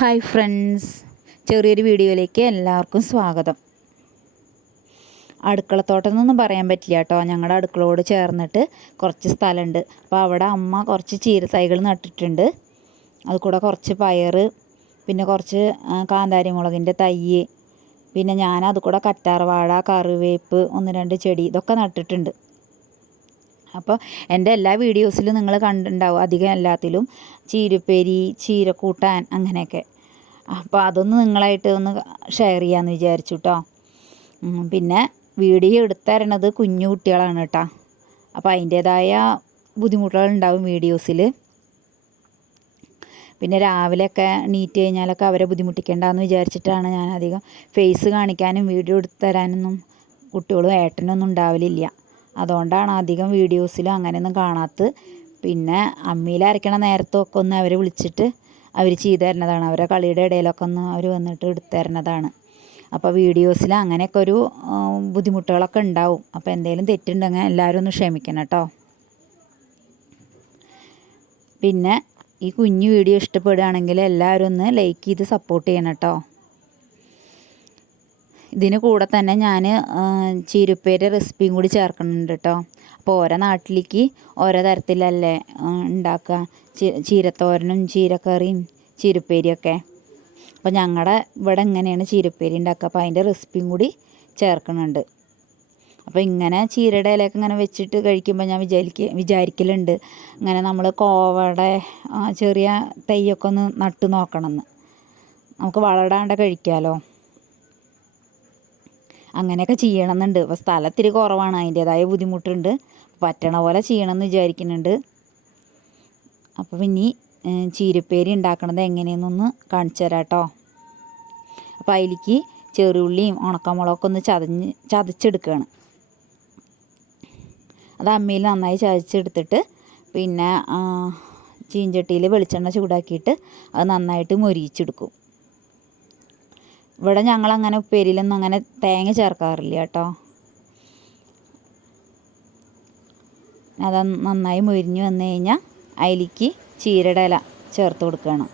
Hi friends, ചെറിയൊരു വീഡിയോയിലേക്ക് എല്ലാവർക്കും സ്വാഗതം. അടുക്കളത്തോട്ടമെന്നൊന്നും പറയാൻ പറ്റില്ല കേട്ടോ. ഞങ്ങളുടെ അടുക്കളയോട് ചേർന്നിട്ട് കുറച്ച് സ്ഥലമുണ്ട്. അപ്പോൾ അവിടെ അമ്മ കുറച്ച് ചീരത്തൈകൾ നട്ടിട്ടുണ്ട്. അതുകൂടെ കുറച്ച് പയർ, പിന്നെ കുറച്ച് കാന്താരി മുളകിൻ്റെ തൈ, പിന്നെ ഞാൻ അതുകൂടെ കറ്റാർവാഴ, കറിവേപ്പ്, 1-2 ചെടി ഇതൊക്കെ നട്ടിട്ടുണ്ട്. അപ്പോൾ എൻ്റെ എല്ലാ വീഡിയോസിലും നിങ്ങൾ കണ്ടിട്ടുണ്ടാവും, അധികം എല്ലാത്തിലും ചീരപ്പേരി, ചീരക്കൂട്ടാൻ അങ്ങനെയൊക്കെ. അപ്പോൾ അതൊന്ന് നിങ്ങളായിട്ട് ഒന്ന് ഷെയർ ചെയ്യാമെന്ന് വിചാരിച്ചു കേട്ടോ. പിന്നെ വീഡിയോ എടുത്തരണത് കുഞ്ഞു കുട്ടികളാണ് കേട്ടോ. അപ്പോൾ അതിൻ്റേതായ ബുദ്ധിമുട്ടുകളുണ്ടാവും വീഡിയോസിൽ. പിന്നെ രാവിലെയൊക്കെ നീറ്റ് കഴിഞ്ഞാലൊക്കെ അവരെ ബുദ്ധിമുട്ടിക്കേണ്ടെന്ന് വിചാരിച്ചിട്ടാണ് ഞാൻ അധികം ഫേസ് കാണിക്കാനും വീഡിയോ എടുത്ത് തരാനൊന്നും കുട്ടികളും ഏട്ടനൊന്നും ഉണ്ടാവലില്ല. അതുകൊണ്ടാണ് അധികം വീഡിയോസിലും അങ്ങനെയൊന്നും കാണാത്തത്. പിന്നെ അമ്മിയിൽ അരയ്ക്കണ നേരത്തൊക്കെ ഒന്ന് അവരെ വിളിച്ചിട്ട് അവർ ചെയ്തു തരുന്നതാണ്. അവരെ കളിയുടെ ഇടയിലൊക്കെ ഒന്ന് അവർ വന്നിട്ട് എടുത്തു തരുന്നതാണ്. അപ്പോൾ വീഡിയോസിൽ അങ്ങനെയൊക്കെ ഒരു ബുദ്ധിമുട്ടുകളൊക്കെ ഉണ്ടാവും. അപ്പോൾ എന്തെങ്കിലും തെറ്റുണ്ടെങ്കിൽ എല്ലാവരും ഒന്ന് ക്ഷമിക്കണം കേട്ടോ. പിന്നെ ഈ കുഞ്ഞു വീഡിയോ ഇഷ്ടപ്പെടുകയാണെങ്കിൽ എല്ലാവരും ഒന്ന് ലൈക്ക് ചെയ്ത് സപ്പോർട്ട് ചെയ്യണം കേട്ടോ. ഇതിന് കൂടെ തന്നെ ഞാൻ ചീരപ്പേരി റെസിപ്പിയും കൂടി ചേർക്കുന്നുണ്ട് കേട്ടോ. അപ്പോൾ ഓരോ നാട്ടിലേക്ക് ഓരോ തരത്തിലല്ലേ ഉണ്ടാക്കുക, ചീരത്തോരനും ചീരക്കറിയും ചീരപ്പേരിയൊക്കെ. അപ്പോൾ ഞങ്ങളുടെ ഇവിടെ ഇങ്ങനെയാണ് ചീരപ്പേരി ഉണ്ടാക്കുക. അപ്പോൾ അതിൻ്റെ റെസിപ്പിയും കൂടി ചേർക്കുന്നുണ്ട്. അപ്പോൾ ഇങ്ങനെ ചീരയുടെ ഇലയൊക്കെ ഇങ്ങനെ വെച്ചിട്ട് കഴിക്കുമ്പോൾ ഞാൻ വിചാരിക്കലുണ്ട്, ഇങ്ങനെ നമ്മൾ കോവയുടെ ചെറിയ തൈയൊക്കെ ഒന്ന് നട്ട് നോക്കണമെന്ന്. നമുക്ക് വളടാണ്ട് കഴിക്കാമല്ലോ. അങ്ങനെയൊക്കെ ചെയ്യണമെന്നുണ്ട്. അപ്പോൾ സ്ഥലത്തിരി കുറവാണ്, അതിൻ്റേതായ ബുദ്ധിമുട്ടുണ്ട്. പറ്റണ പോലെ ചെയ്യണമെന്ന് വിചാരിക്കുന്നുണ്ട്. അപ്പോൾ പിന്നെ ചീരപ്പേരി ഉണ്ടാക്കണത് എങ്ങനെയെന്നൊന്ന് കാണിച്ചു തരാം കേട്ടോ. അപ്പോൾ അതിലേക്ക് ചെറിയുള്ളിയും ഉണക്കമുളകൊക്കെ ഒന്ന് ചതച്ചെടുക്കുകയാണ്. അത് അമ്മിയിൽ നന്നായി ചതച്ചെടുത്തിട്ട് പിന്നെ ചീഞ്ചട്ടിയിൽ വെളിച്ചെണ്ണ ചൂടാക്കിയിട്ട് അത് നന്നായിട്ട് മൊരിയിച്ചെടുക്കും. ഇവിടെ ഞങ്ങളങ്ങനെ ഉപ്പേരിയിലൊന്നും അങ്ങനെ തേങ്ങ ചേർക്കാറില്ല കേട്ടോ. അത് നന്നായി മൊരിഞ്ഞ് വന്നു കഴിഞ്ഞാൽ അതിലേക്ക് ചീരയുടെ ഇല ചേർത്ത് കൊടുക്കണം.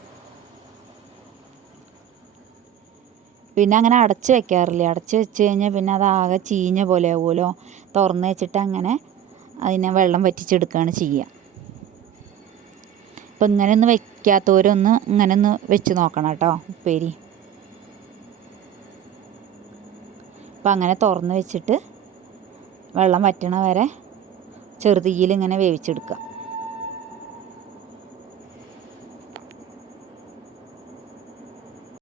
പിന്നെ അങ്ങനെ അടച്ച് വയ്ക്കാറില്ല. അടച്ച് വെച്ച് കഴിഞ്ഞാൽ പിന്നെ അത് ആകെ ചീഞ്ഞ പോലെ ആവുമല്ലോ. തുറന്ന് വെച്ചിട്ട് അങ്ങനെ അതിനെ വെള്ളം വറ്റിച്ചെടുക്കുകയാണ് ചെയ്യുക. അപ്പം ഇങ്ങനെയൊന്ന് വയ്ക്കാത്തവരൊന്ന് ഇങ്ങനെയൊന്ന് വെച്ച് നോക്കണം കേട്ടോ ഉപ്പേരി. അപ്പം അങ്ങനെ തുറന്ന് വെച്ചിട്ട് വെള്ളം വറ്റണ വരെ ചെറുതീയിൽ ഇങ്ങനെ വേവിച്ചെടുക്കുക.